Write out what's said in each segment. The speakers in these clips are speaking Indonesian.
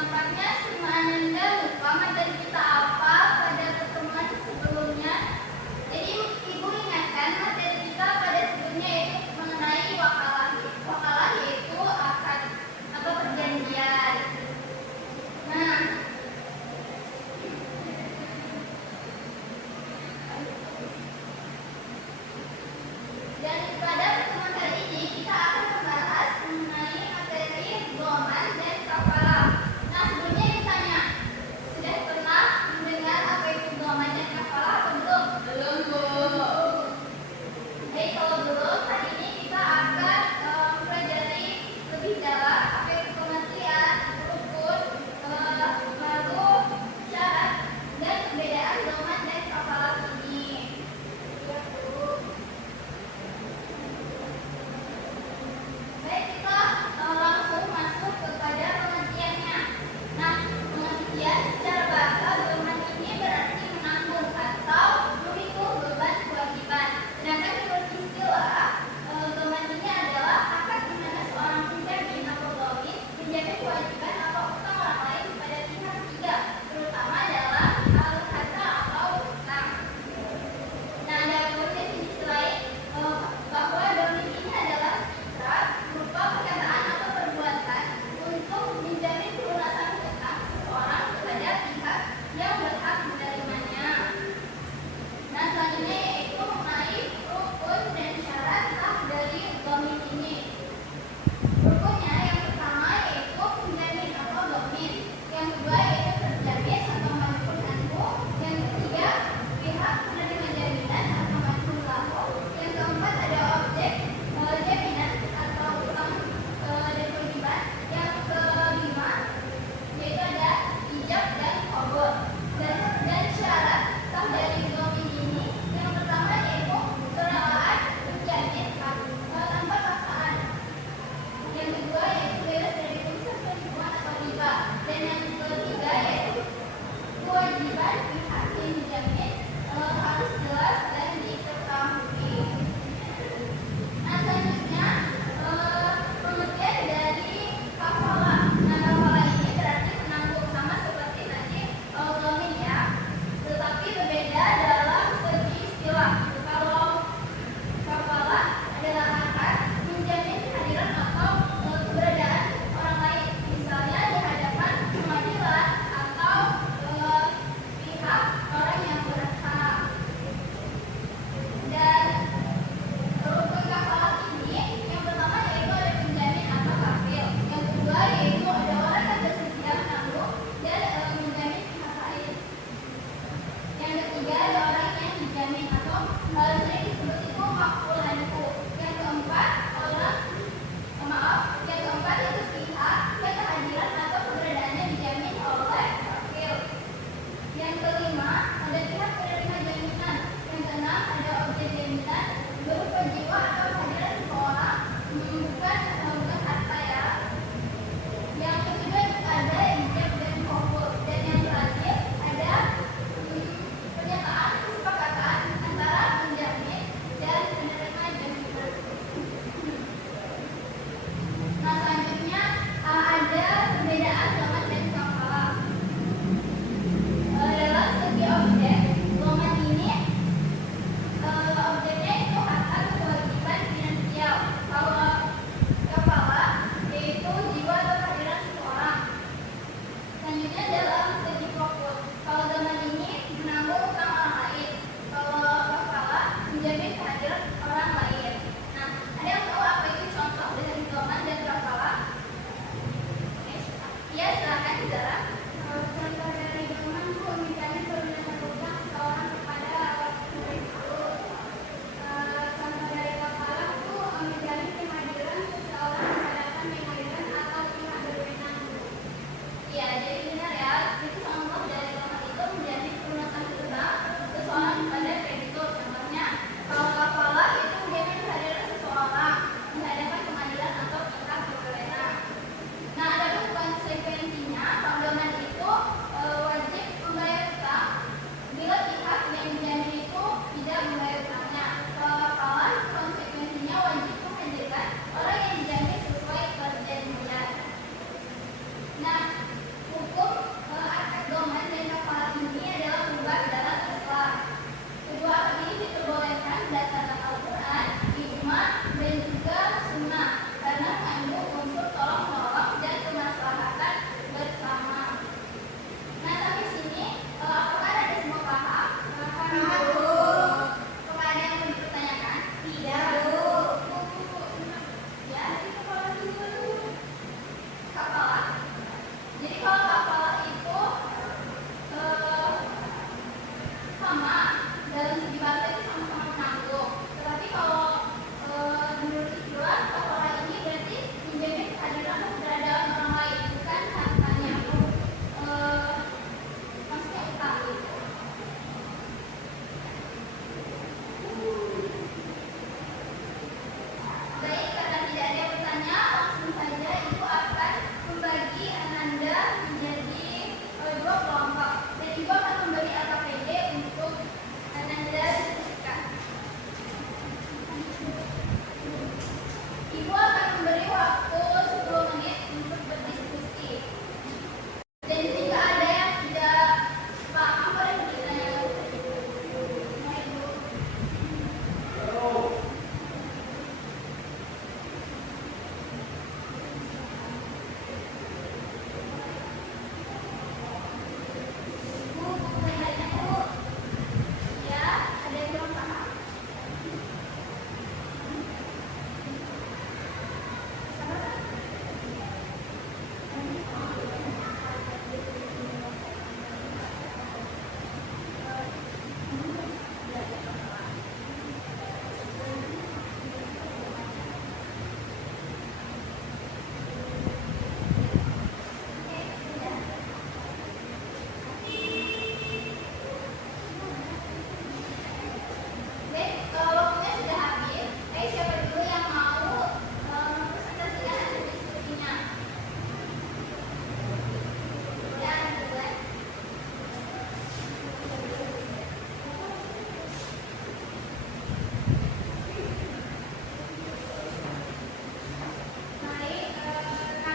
Nampaknya semua Ananda lupa materi kita apa pada pertemuan sebelumnya. Jadi Ibu ingatkan materi kita pada sebelumnya yaitu mengenai wakalah. Wakalah yaitu akad atau perjanjian. Nah, dan pada pertemuan kali ini kita akan membahas mengenai materi doman dan kafalah. Nah, sebelumnya ditanya, sudah pernah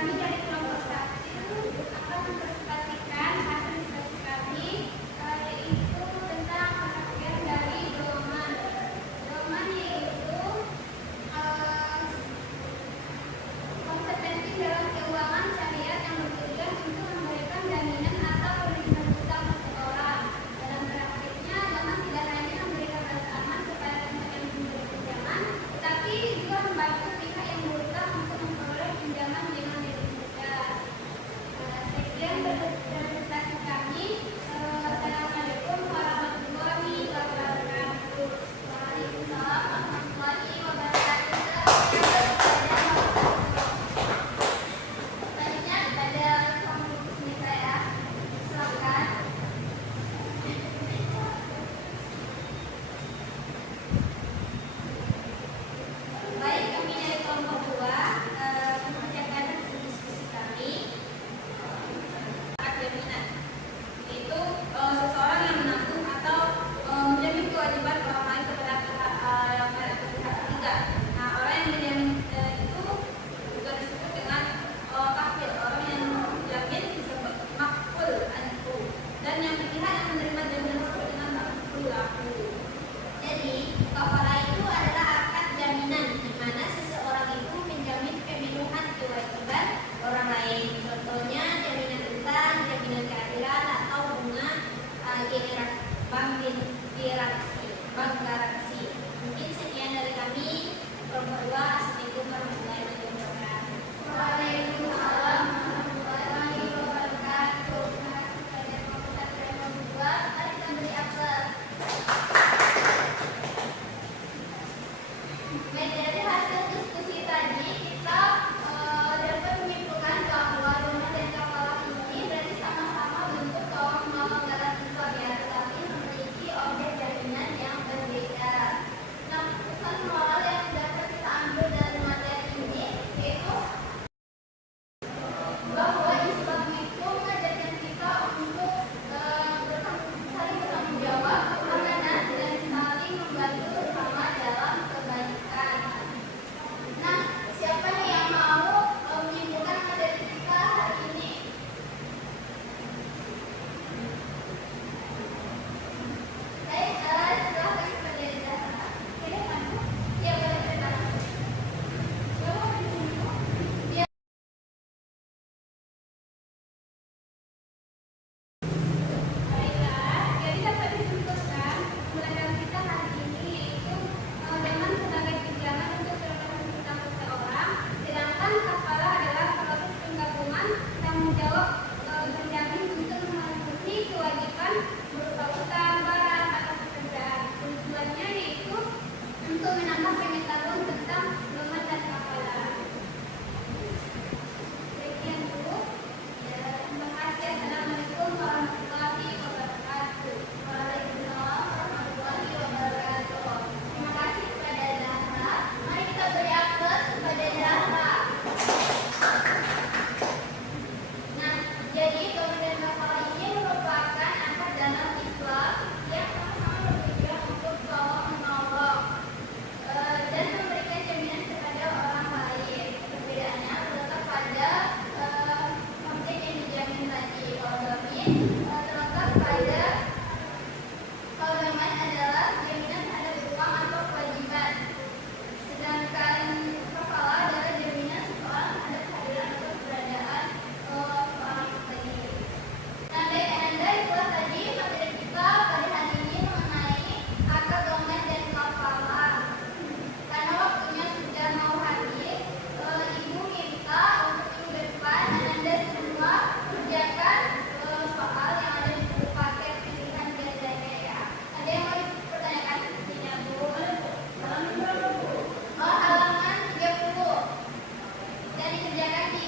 kami dari kelompok 1 akan mempresentasikan hasil diskusi kami, yaitu tentang pengertian dari dorongan. Dorongan yaitu konsep penting dalam keuangan syariat yang bertujuan untuk memberikan jaminan atau perlindungan utang seseorang. Dalam praktiknya, dorongan tidak hanya memberikan rasa aman kepada pihak yang memberi pinjaman, tetapi juga membantu pihak yang berutang untuk memperoleh pinjaman dengan lebih mudah. Sekian presentasi kami. Assalamualaikum warahmatullahi wabarakatuh. Waalaikumsalam warahmatullahi wabarakatuh. Selanjutnya kepada Kamus Nisa ya. Silakan. Baik, kami dari kelompok 2 mengerjakan hasil diskusi kami. Jaminan itu seseorang yang menanggung atau menjamin kewajiban orang lain kepada pihak ketiga. Nah, orang yang menjamin itu juga disebut dengan kafil. Orang yang menjamin disebut makful anhu, dan yang pihak yang menerima jaminan disebut dengan makful lahu. Jadi, kafalah itu adalah akad jaminan di mana seseorang itu menjamin pemenuhan kewajiban orang lain. Contohnya jaminan utang, jaminan keadilan, atau bunga bank garansi. Mungkin sekian dari kami. Kelompok 2. Assalamualaikum warahmatullahi wabarakatuh. Waalaikumsalam warahmatullahi wabarakatuh. Terima kasih kepada kelompok 2. Mari kita beri aplaus. Baik, dari hasil diskusi tadi kita dapat menyimpulkan bahwa dorongan dan kafalah ini berarti sama-sama bentuk tolong menolong dalam Islam ya, tetapi memiliki objek jaminan yang berbeda. Nah, pesan moral yang dapat kita ambil dari materi ini yaitu bahwa Islam itu mengajarkan kita untuk saling bertanggung jawab, amanah, dan saling membantu sesama dalam kebaikan. Nah, siapa nih yang mau menyimpulkan materi kita hari ini? Baik, silahkan kepada Zahra. Ini mana? Ya, boleh cerita. Coba di sini. Ya. Baiklah, jadi dapat disimpulkan pelajaran kita hari ini yaitu dorongan sebagai pinjaman untuk perlindungan utang seseorang, sedangkan kafalah adalah proses penggabungan tanggung jawab penjamin untuk memenuhi kewajiban berupa utang, barang, atau pekerjaan. Tujuannya yaitu untuk menambah pengetahuan tentang dorongan dan kafalah. Sekian dulu. Terima kasih. Assalamualaikum warahmatullahi wabarakatuh. Waalaikumsalam warahmatullahi wabarakatuh. Terima kasih kepada Zahra. Mari kita beri aplaus kepada Zahra. Nah, jadi dorongan dan kafalah ini merupakan akad dalam Islam yang sama-sama bertujuan untuk tolong menolong dan memberikan jaminan kepada orang lain. Perbedaannya terletak pada objek yang dijamin tadi. Kalau domin terletak pada kalau domin adalah jaminan terhadap utang atau kewajiban, sedangkan kafalah adalah jaminan seseorang terhadap kehadiran atau keberadaan seorang tadi. Nah, baik Anda, itulah tadi materi kita pada hari ini mengenai akad dorongan dan kafalah. Karena waktunya sudah mau habis, Ibu minta untuk minggu depan Anda semua kerjakan soal yang ada di buku paket pilihan biasanya ya. Ada yang mau dipertanyakan? Tidak, Bu. Halaman 30. Dan dikerjakan di